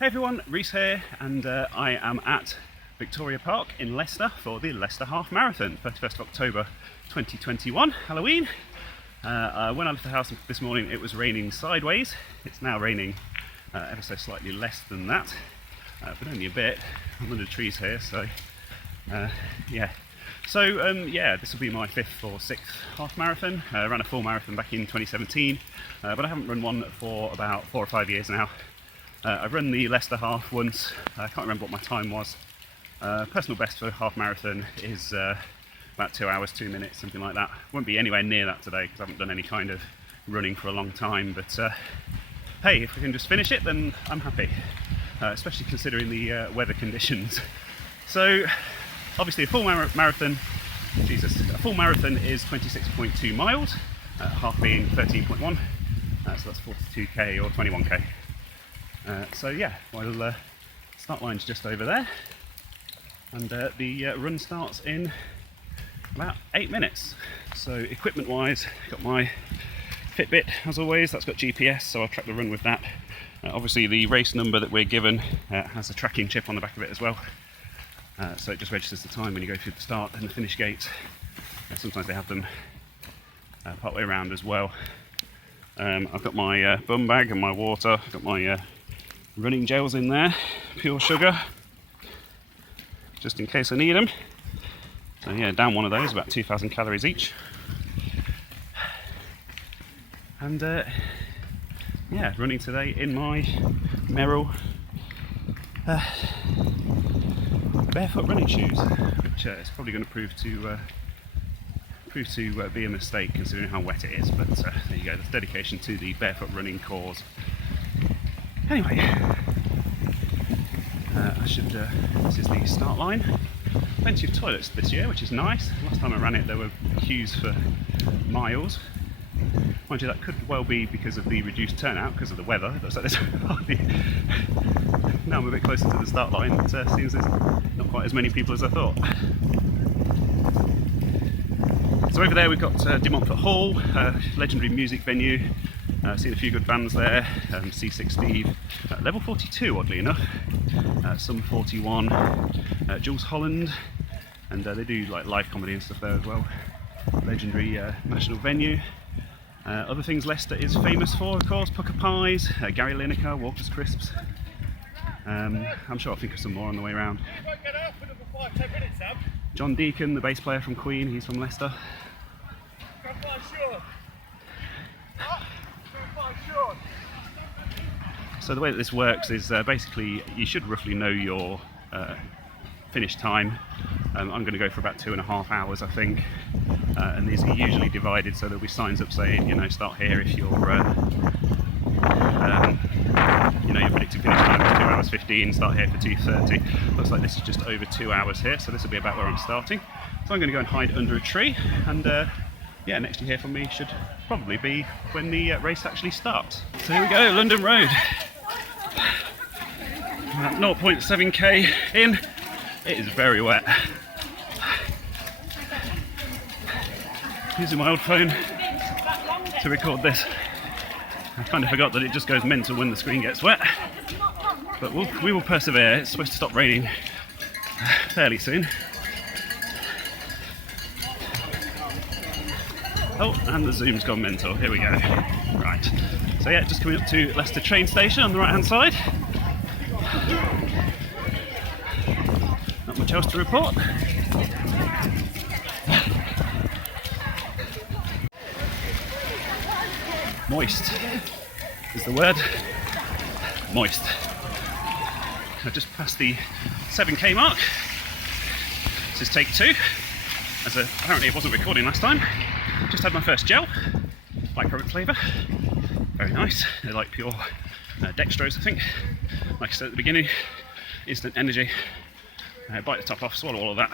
Hey everyone, Reese here, and I am at Victoria Park in Leicester for the Leicester Half Marathon, 31st of October 2021, Halloween. When I left the house this morning it was raining sideways. It's now raining ever so slightly less than that, but only a bit. I'm under the trees here, so yeah. So this will be my 5th or 6th half marathon. I ran a full marathon back in 2017, but I haven't run one for about 4 or 5 years now. I've run the Leicester Half once. I can't remember what my time was. Personal best for a half marathon is about 2 hours, 2 minutes, something like that. Won't be anywhere near that today because I haven't done any kind of running for a long time, but hey, if we can just finish it then I'm happy, especially considering the weather conditions. So obviously a full marathon is 26.2 miles, half being 13.1, so that's 42k or 21k. So yeah, well, start line's just over there, and the run starts in about 8 minutes. So equipment wise, got my Fitbit as always, that's got GPS, so I'll track the run with that. Obviously the race number that we're given has a tracking chip on the back of it as well, so it just registers the time when you go through the start and the finish gates. Sometimes they have them part way around as well. I've got my bum bag and my water, I've got my running gels in there, pure sugar, just in case I need them. So yeah, down one of those, about 2,000 calories each. And yeah, running today in my Merrill barefoot running shoes, which is probably going to prove to be a mistake considering how wet it is, but there you go, that's dedication to the barefoot running cause. Anyway, this is the start line. Plenty of toilets this year, which is nice. Last time I ran it there were queues for miles. Mind you, that could well be because of the reduced turnout, because of the weather. It looks like there's hardly... Now I'm a bit closer to the start line, it seems there's not quite as many people as I thought. So over there we've got De Montfort Hall, legendary music venue. Seen a few good bands there, C6 Steve, Level 42 oddly enough, Sum 41, Jules Holland, and they do like live comedy and stuff there as well. Legendary national venue. Other things Leicester is famous for, of course, Pucker Pies, Gary Lineker, Walker's Crisps. I'm sure I'll think of some more on the way around. John Deacon, the bass player from Queen, he's from Leicester. So the way that this works is basically you should roughly know your finish time. I'm going to go for about 2.5 hours, I think, and these are usually divided, so there'll be signs up saying, you know, start here if you're your predicted finish time is 2 hours 15, start here for 2:30. Looks like this is just over 2 hours here, so this will be about where I'm starting. So I'm going to go and hide under a tree, and yeah, next you hear from me should probably be when the race actually starts. So here we go, London Road. About 0.7k in, it is very wet. Using my old phone to record this. I kind of forgot that it just goes mental when the screen gets wet, but we will persevere. It's supposed to stop raining fairly soon. Oh, and the zoom's gone mental. Here we go. Right. So yeah, just coming up to Leicester train station on the right hand side. Not much else to report. Moist is the word. Moist. I've just passed the 7k mark. This is take 2, as apparently it wasn't recording last time. Just had my first gel, blackcurrant flavour. Very nice. They're like pure dextrose, I think. Like I said at the beginning, instant energy. Bite the top off, swallow all of that.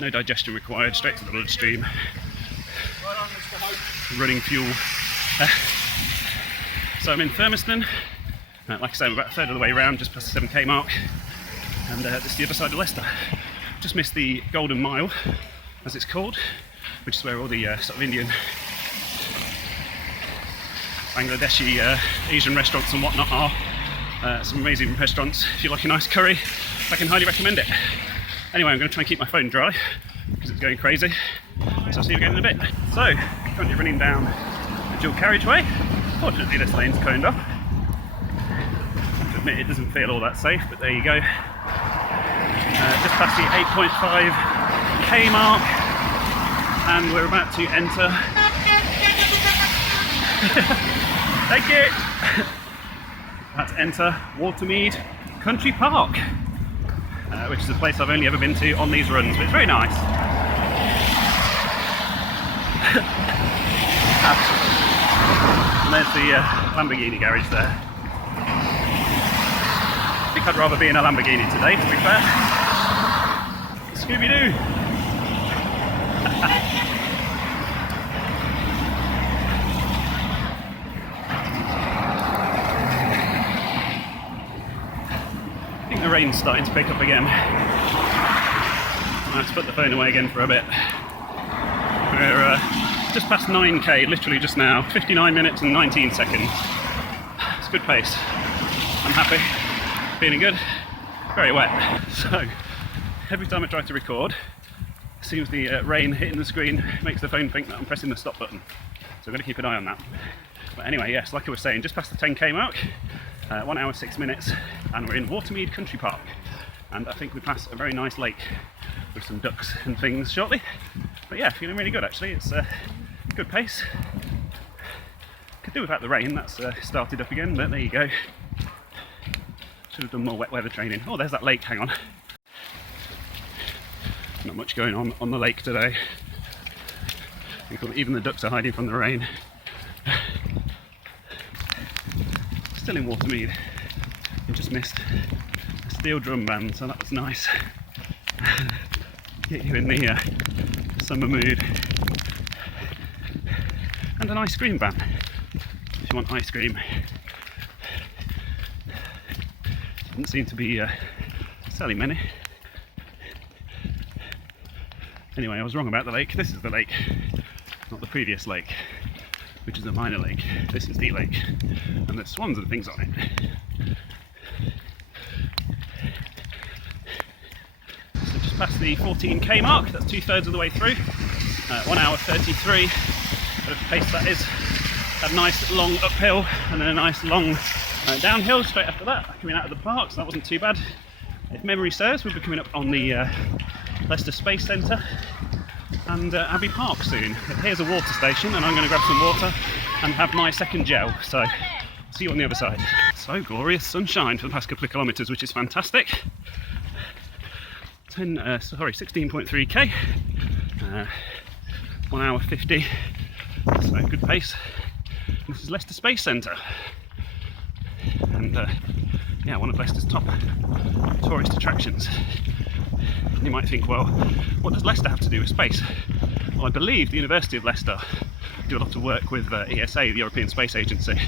No digestion required, straight to the bloodstream. Running fuel. So I'm in Thurmaston. Like I said, I'm about a third of the way around, just past the 7k mark. And this is the other side of Leicester. Just missed the Golden Mile, as it's called, which is where all the sort of Indian, Bangladeshi, Asian restaurants and whatnot are. some amazing restaurants. If you like a nice curry, I can highly recommend it. Anyway, I'm going to try and keep my phone dry because it's going crazy. So I'll see you again in a bit. So, currently running down the dual carriageway. Fortunately, this lane's coned off. I have to admit, it doesn't feel all that safe, but there you go. Just past the 8.5k mark, and we're about to enter. Thank you. About to enter Watermead Country Park, which is a place I've only ever been to on these runs, but it's very nice. And there's the Lamborghini garage there. I think I'd rather be in a Lamborghini today, to be fair. Scooby-Doo! I think the rain's starting to pick up again. I have to put the phone away again for a bit. We're just past 9k, literally just now, 59 minutes and 19 seconds. It's a good pace. I'm happy, feeling good, very wet. So, every time I try to record, it seems the rain hitting the screen makes the phone think that I'm pressing the stop button. So I've got to keep an eye on that. But anyway, yes, like I was saying, just past the 10k mark, 1 hour 6 minutes, and we're in Watermead Country Park. And I think we pass a very nice lake with some ducks and things shortly. But yeah, feeling really good actually. It's a good pace. Could do without the rain, that's started up again, but there you go. Should have done more wet weather training. Oh, there's that lake, hang on. Not much going on the lake today. Even the ducks are hiding from the rain. Still in Watermead. I just missed a steel drum band, so that was nice. Get you in the summer mood. And an ice cream van, if you want ice cream. Doesn't seem to be selling many. Anyway, I was wrong about the lake. This is the lake, not the previous lake, which is a minor lake. This is the lake, and there's swans and things on it. So just past the 14k mark, that's 2/3 of the way through. 1 hour 33, bit of pace that is. A nice long uphill, and then a nice long downhill straight after that, coming out of the park, so that wasn't too bad. If memory serves, we'll be coming up on the Leicester Space Centre and Abbey Park soon. But here's a water station, and I'm going to grab some water and have my second gel, so see you on the other side. So glorious sunshine for the past couple of kilometres, which is fantastic. 16.3k, 1 hour 50, so good pace. This is Leicester Space Centre, and yeah, one of Leicester's top tourist attractions. You might think, well, what does Leicester have to do with space? Well, I believe the University of Leicester do a lot of work with ESA, the European Space Agency,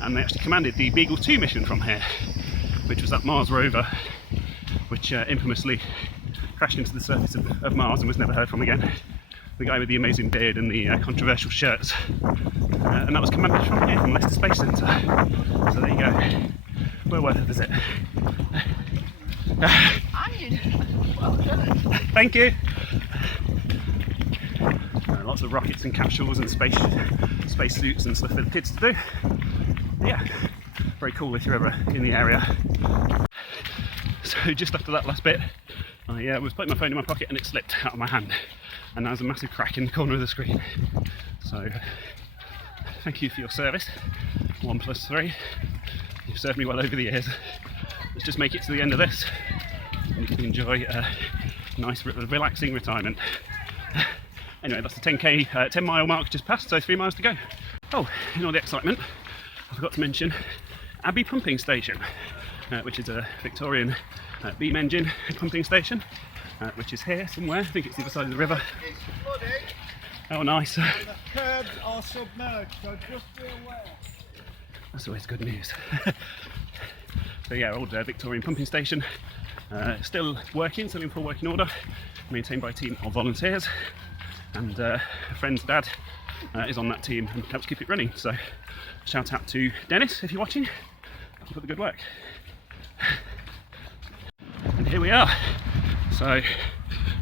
and they actually commanded the Beagle 2 mission from here, which was that Mars rover, which infamously crashed into the surface of Mars and was never heard from again. The guy with the amazing beard and the controversial shirts, and that was commanded from here, from Leicester Space Centre. So there you go, well worth a visit. Well done. Thank you. Lots of rockets and capsules and space suits and stuff for the kids to do. Yeah, very cool if you're ever in the area. So just after that last bit, I was putting my phone in my pocket and it slipped out of my hand, and there was a massive crack in the corner of the screen. So thank you for your service, 1+3. You've served me well over the years. Let's just make it to the end of this and you can enjoy a nice relaxing retirement. Anyway, that's the 10 mile mark just passed, so 3 miles to go. Oh, in all the excitement, I forgot to mention Abbey Pumping Station, which is a Victorian beam engine pumping station, which is here somewhere. I think it's the other side of the river. It's flooding. Oh, nice. And the curbs are submerged, so just be aware. That's always good news. So yeah, old Victorian pumping station, still working, still in full working order, maintained by a team of volunteers, and a friend's dad is on that team and helps keep it running. So shout out to Dennis if you're watching. keep up the good work. And here we are. So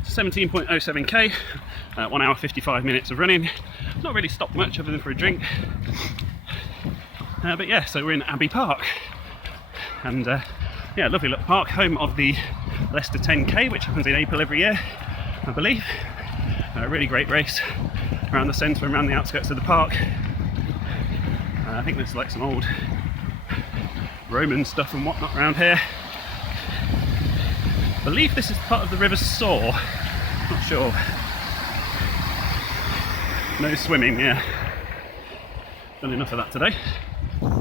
17.07k, 1 hour 55 minutes of running. Not really stopped much other than for a drink. But yeah, so we're in Abbey Park. And yeah, lovely little park, home of the Leicester 10k, which happens in April every year, I believe. A really great race around the centre and around the outskirts of the park. I think there's like some old Roman stuff and whatnot around here. I believe this is part of the River Soar. Not sure. No swimming, yeah. Done enough of that today.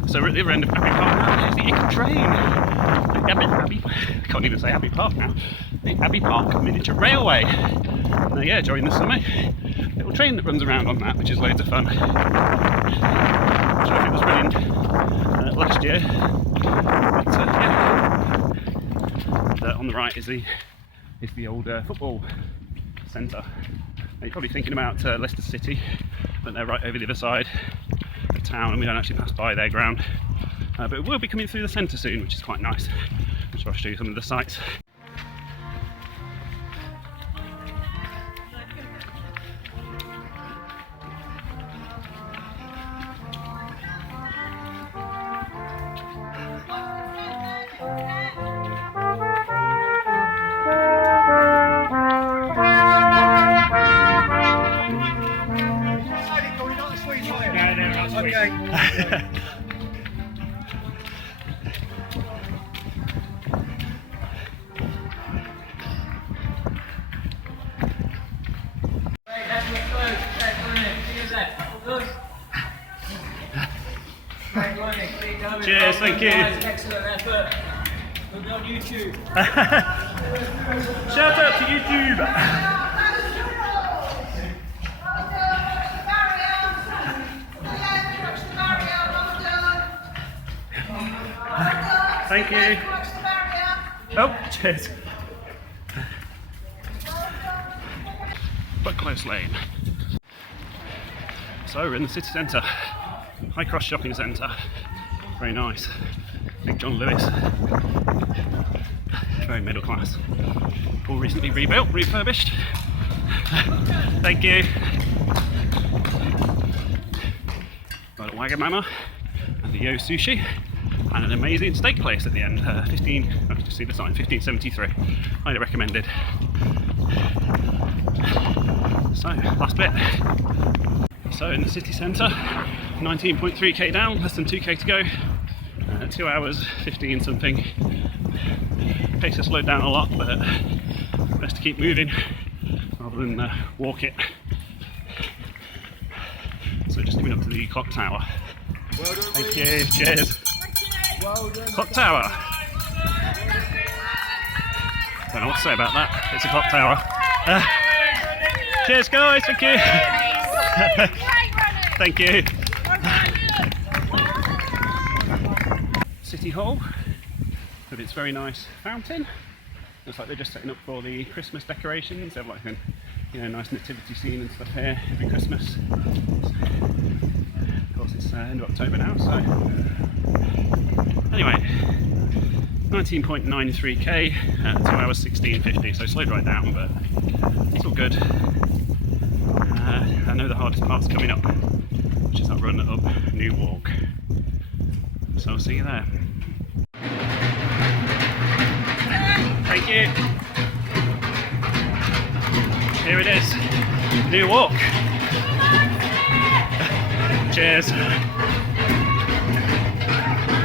So we're at the other end of Abbey Park now. There's the Ickle train. I can't even say Abbey Park now. The Abbey Park Miniature Railway. And yeah, during the summer, little train that runs around on that, which is loads of fun. I'm not sure if it was running last year, but yeah. And, on the right is the old football centre. You're probably thinking about Leicester City, but they're right over the other side of town, and we don't actually pass by their ground. But we'll be coming through the centre soon, which is quite nice. So I'll show you some of the sights. Okay. Cheers, thank you. Excellent effort. We'll be on YouTube. Shout out to YouTube. Thank you. Oh, cheers. Buckclose Lane. So we're in the city centre, High Cross Shopping Centre. Very nice. Big John Lewis. Very middle class. All recently rebuilt, refurbished. Thank you. Got a Wagamama and the Yo Sushi. And an amazing steak place at the end. 15, oh, just see the sign, 1573. Highly recommended. So, last bit. So, in the city centre, 19.3k down, less than 2k to go. 2 hours, 15 something. Pace has slowed down a lot, but best to keep moving rather than walk it. So, just coming up to the clock tower. Well done, Thank you, cheers. well done. Clock tower. Don't know what to say about that. It's a clock tower. Cheers, guys. Thank you. Thank you. City Hall with its very nice fountain. Looks like they're just setting up for the Christmas decorations. They have like a nice nativity scene and stuff here every Christmas. Of course, it's end of October now, so. Anyway, 19.93k, 2 hours 16.50, so slowed right down, but it's all good. I know the hardest part's coming up, which is that run up New Walk. So I'll see you there. Thank you. Here it is, New Walk. Cheers.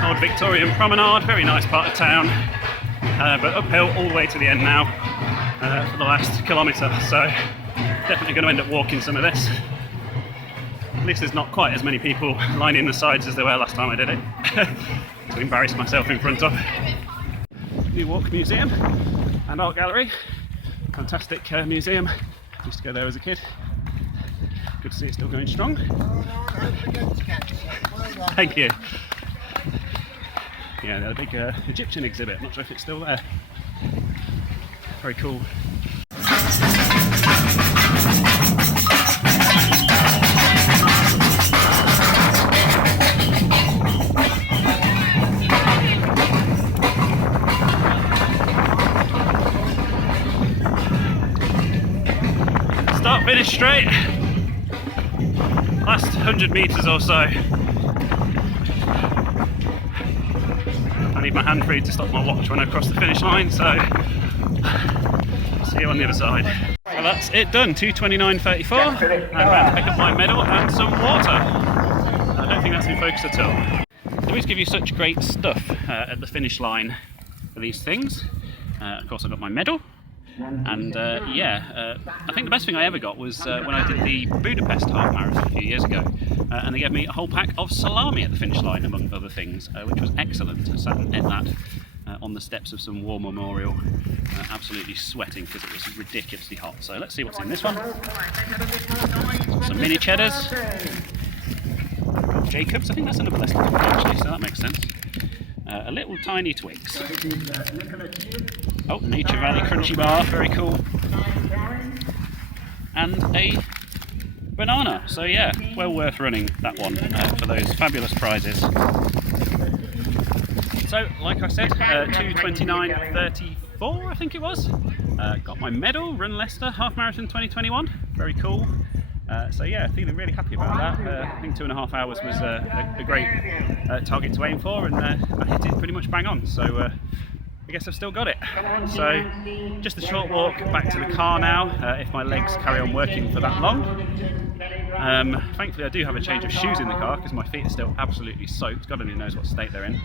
Old Victorian Promenade, very nice part of town, but uphill all the way to the end now for the last kilometre, so definitely going to end up walking some of this. At least there's not quite as many people lining the sides as there were last time I did it, to embarrass myself in front of. New Walk Museum and Art Gallery, fantastic museum, used to go there as a kid. Good to see it's still going strong. Thank you. Yeah, they had a big Egyptian exhibit, not sure if it's still there. Very cool. Finish straight. Last 100 metres or so. I need my hand free to stop my watch when I cross the finish line, so see you on the other side. So that's it done, 2:29:34. I'm going to pick up my medal and some water. I don't think that's in focus at all. They always give you such great stuff at the finish line for these things. Of course, I got my medal. And I think the best thing I ever got was when I did the Budapest Half Marathon a few years ago, and they gave me a whole pack of salami at the finish line, among other things, which was excellent. I sat and ate that on the steps of some war memorial, absolutely sweating because it was ridiculously hot. So let's see what's in this one. Some mini cheddars, Jacobs, I think that's another Leicester company actually, so that makes sense. A little tiny Twix. Oh, Nature Valley Crunchy Bar, very cool. And a banana. So yeah, well worth running that one for those fabulous prizes. So, like I said, 2:29:34 I think it was. Got my medal, Run Leicester Half Marathon 2021. Very cool. So yeah, feeling really happy about that. I think 2.5 hours was a great target to aim for, and I hit it pretty much bang on. So I guess I've still got it. So just a short walk back to the car now, if my legs carry on working for that long. Thankfully I do have a change of shoes in the car because my feet are still absolutely soaked. God only knows what state they're in.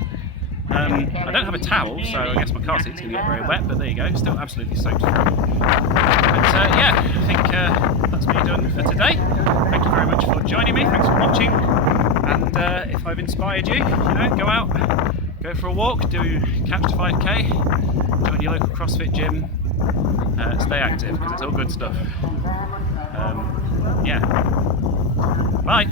I don't have a towel, so I guess my car seat's going to get very wet, but there you go, still absolutely soaked through. But yeah, I think that's me done for today. Thank you very much for joining me, thanks for watching, and if I've inspired you, go out, go for a walk, catch the 5k, join your local CrossFit gym, stay active, because it's all good stuff. Yeah, bye!